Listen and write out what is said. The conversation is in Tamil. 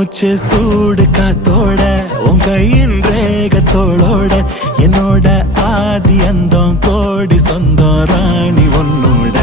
மூச்சு சூடு காத்தோட உன் கையின் ரேகத்தோளோட என்னோட ஆதி அந்தம் கோடி சொந்தம் ராணி உன்னோட